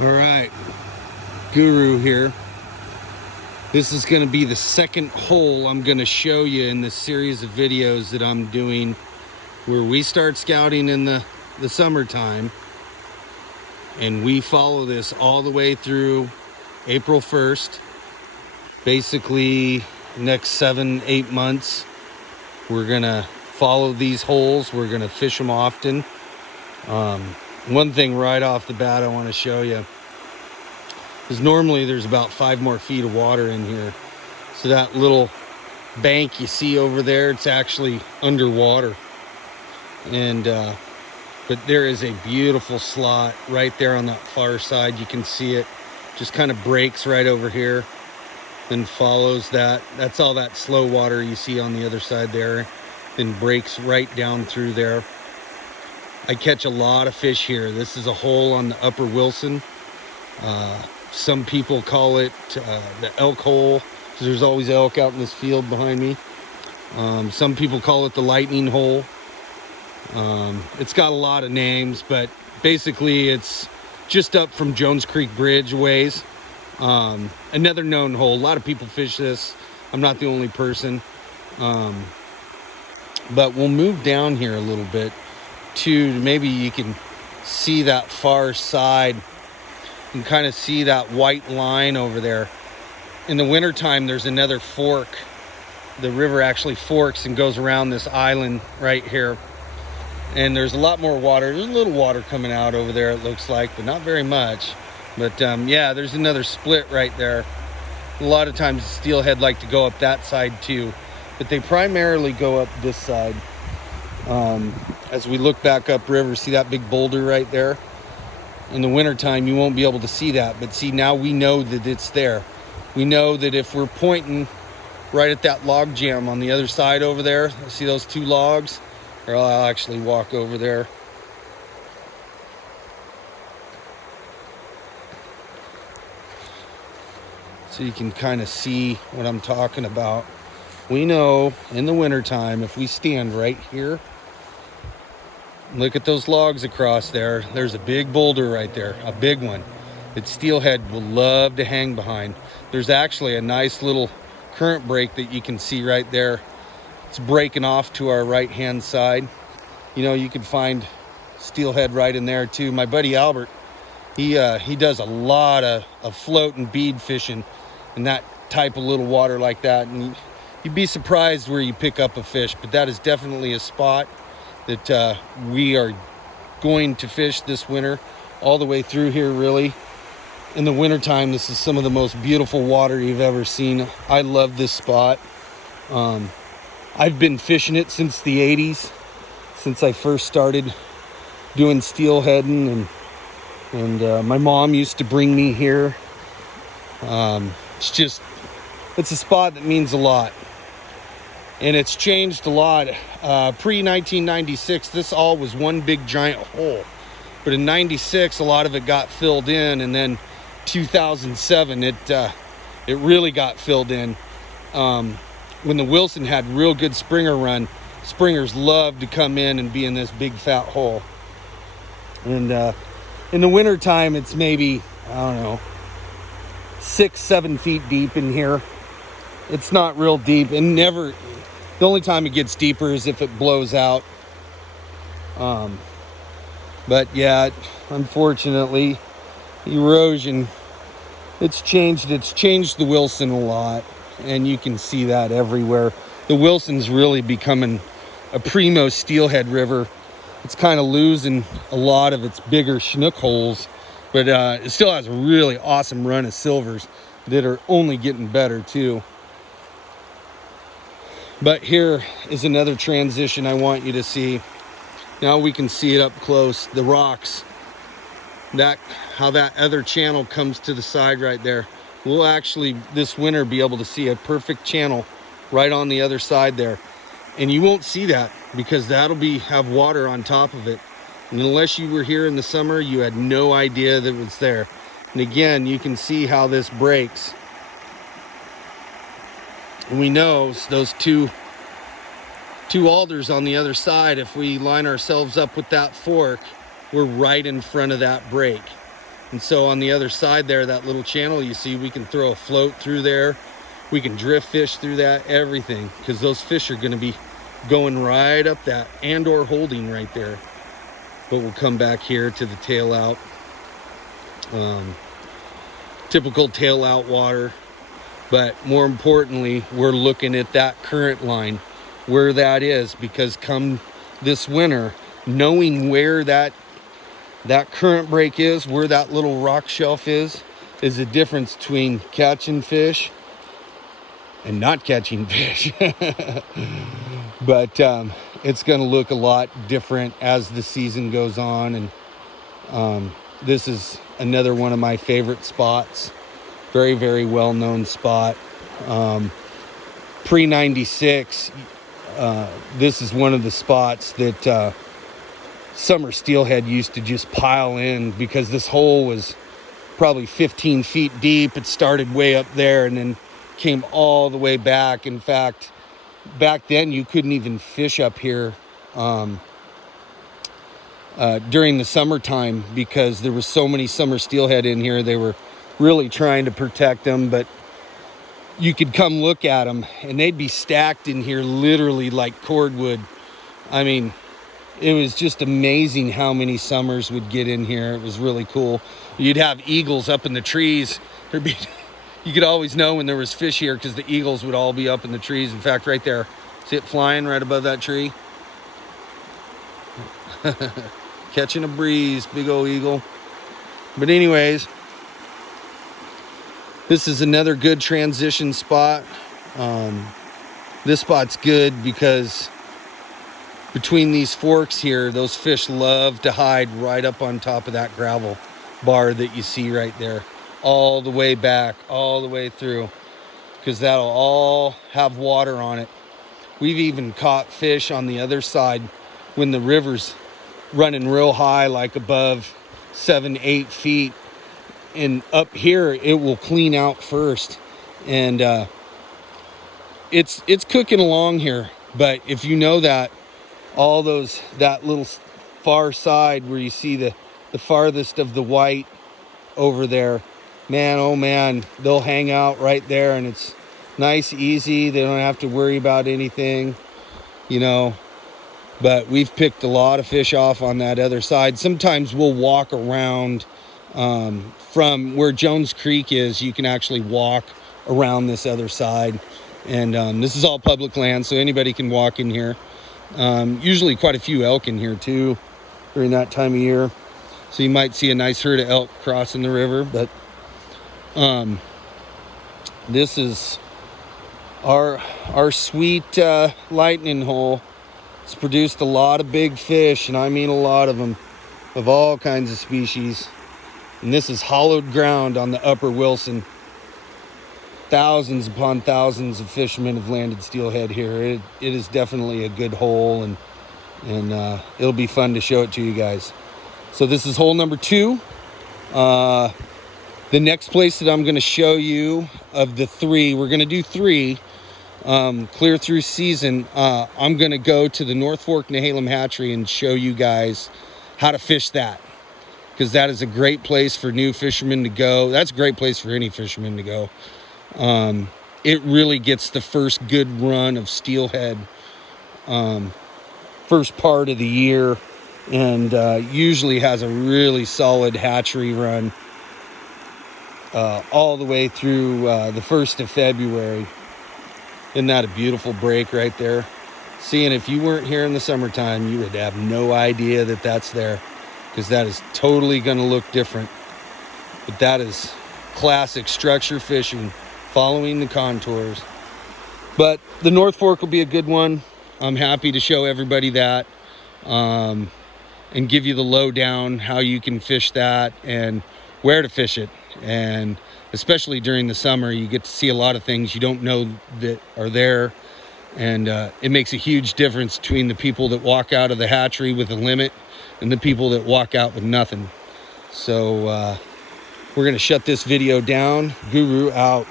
All right, Guru here. This is going to be the second hole I'm going to show you in this series of videos that I'm doing where we start scouting in the summertime and we follow this all the way through April 1st. Basically, next 7-8 months, we're going to follow these holes. We're going to fish them often. One thing right off the bat I want to show you is normally there's about 5 more feet of water in here. So that little bank you see over there, it's actually underwater. And but there is a beautiful slot right there on that far side. You can see it just kind of breaks right over here and follows that. That's all that slow water you see on the other side there, then breaks right down through there. I catch a lot of fish here. This is a hole on the Upper Wilson. Some people call it the elk hole, because there's always elk out in this field behind me. Some people call it the lightning hole. It's got a lot of names, but basically it's just up from Jones Creek Bridge ways. Another known hole. A lot of people fish this. I'm not the only person. But we'll move down here a little bit to maybe you can see that far side. You can kind of see that white line over there. In the wintertime, there's another fork. The river actually forks and goes around this island right here. And there's a lot more water. There's a little water coming out over there, it looks like, but not very much. But yeah, there's another split right there. A lot of times steelhead like to go up that side too, but they primarily go up this side. As we look back upriver, see that big boulder right there? In the wintertime, you won't be able to see that, but see, now we know that it's there. We know that if we're pointing right at that log jam on the other side over there, see those 2 logs? Or I'll actually walk over there. So you can kind of see what I'm talking about. We know in the wintertime, if we stand right here, look at those logs across there. There's a big boulder right there, a big one that steelhead will love to hang behind. There's actually a nice little current break that you can see right there. It's breaking off to our right hand side. You know, you can find steelhead right in there too. My buddy Albert, he does a lot of float and bead fishing in that type of little water like that, and you'd be surprised where you pick up a fish. But that is definitely a spot that we are going to fish this winter, all the way through here. Really, in the wintertime, this is some of the most beautiful water you've ever seen. I love this spot. I've been fishing it since the 80s, since I first started doing steelheading, and my mom used to bring me here. It's a spot that means a lot. And it's changed a lot. Pre-1996, this all was one big giant hole. But in 96, a lot of it got filled in, and then 2007, it really got filled in. When the Wilson had real good springer run, springers loved to come in and be in this big fat hole. And in the winter time, it's maybe, I don't know, 6-7 feet deep in here. It's not real deep, and the only time it gets deeper is if it blows out. But yeah, unfortunately, erosion, it's changed the Wilson a lot, and you can see that everywhere. The Wilson's really becoming a primo steelhead river. It's kind of losing a lot of its bigger Chinook holes, but it still has a really awesome run of silvers that are only getting better too. But here is another transition I want you to see. Now we can see it up close, the rocks. How that other channel comes to the side right there. We'll actually, this winter, be able to see a perfect channel right on the other side there. And you won't see that because that'll have water on top of it. And unless you were here in the summer, you had no idea that it was there. And again, you can see how this breaks. And we know those two alders on the other side, if we line ourselves up with that fork, we're right in front of that break. And so on the other side there, that little channel you see, we can throw a float through there. We can drift fish through that, everything, because those fish are going to be going right up that and or holding right there. But we'll come back here to the tail out. Typical tail out water. But more importantly, we're looking at that current line, where that is, because come this winter, knowing where that current break is, where that little rock shelf is the difference between catching fish and not catching fish. But it's going to look a lot different as the season goes on. And this is another one of my favorite spots. Very, very well-known spot. Pre-96, this is one of the spots that summer steelhead used to just pile in, because this hole was probably 15 feet deep. It started way up there and then came all the way back. In fact, back then you couldn't even fish up here during the summertime, because there was so many summer steelhead in here. They were really trying to protect them, but you could come look at them and they'd be stacked in here literally like cordwood. I mean, it was just amazing how many summers would get in here. It was really cool. You'd have eagles up in the trees. You could always know when there was fish here, because the eagles would all be up in the trees. In fact, right there, see it flying right above that tree? Catching a breeze, big old eagle. But anyways, this is another good transition spot. This spot's good because between these forks here, those fish love to hide right up on top of that gravel bar that you see right there, all the way back, all the way through, because that'll all have water on it. We've even caught fish on the other side when the river's running real high, like above 7-8 feet. And up here, it will clean out first. And it's cooking along here. But if you know that, that little far side where you see the farthest of the white over there, man, oh man, they'll hang out right there, and it's nice, easy. They don't have to worry about anything, you know. But we've picked a lot of fish off on that other side. Sometimes we'll walk around from where Jones Creek is. You can actually walk around this other side, and this is all public land, so anybody can walk in here. Usually quite a few elk in here too during that time of year, so you might see a nice herd of elk crossing the river. But this is our sweet lightning hole. It's produced a lot of big fish, and I mean a lot of them, of all kinds of species. And this is hollowed ground on the upper Wilson. Thousands upon thousands of fishermen have landed steelhead here. It is definitely a good hole, and it'll be fun to show it to you guys. So this is hole number 2. The next place that I'm going to show you of the 3, we're going to do 3 clear through season. I'm going to go to the North Fork Nehalem Hatchery and show you guys how to fish that, because that is a great place for new fishermen to go. That's a great place for any fisherman to go. It really gets the first good run of steelhead first part of the year, and usually has a really solid hatchery run all the way through the 1st of February. Isn't that a beautiful break right there? Seeing, if you weren't here in the summertime, you would have no idea that that's there, because that is totally going to look different. But that is classic structure fishing, following the contours. But the North Fork will be a good one. I'm happy to show everybody that, and give you the lowdown how you can fish that and where to fish it. And especially during the summer, you get to see a lot of things you don't know that are there. And it makes a huge difference between the people that walk out of the hatchery with a limit and the people that walk out with nothing. So we're going to shut this video down. Guru out.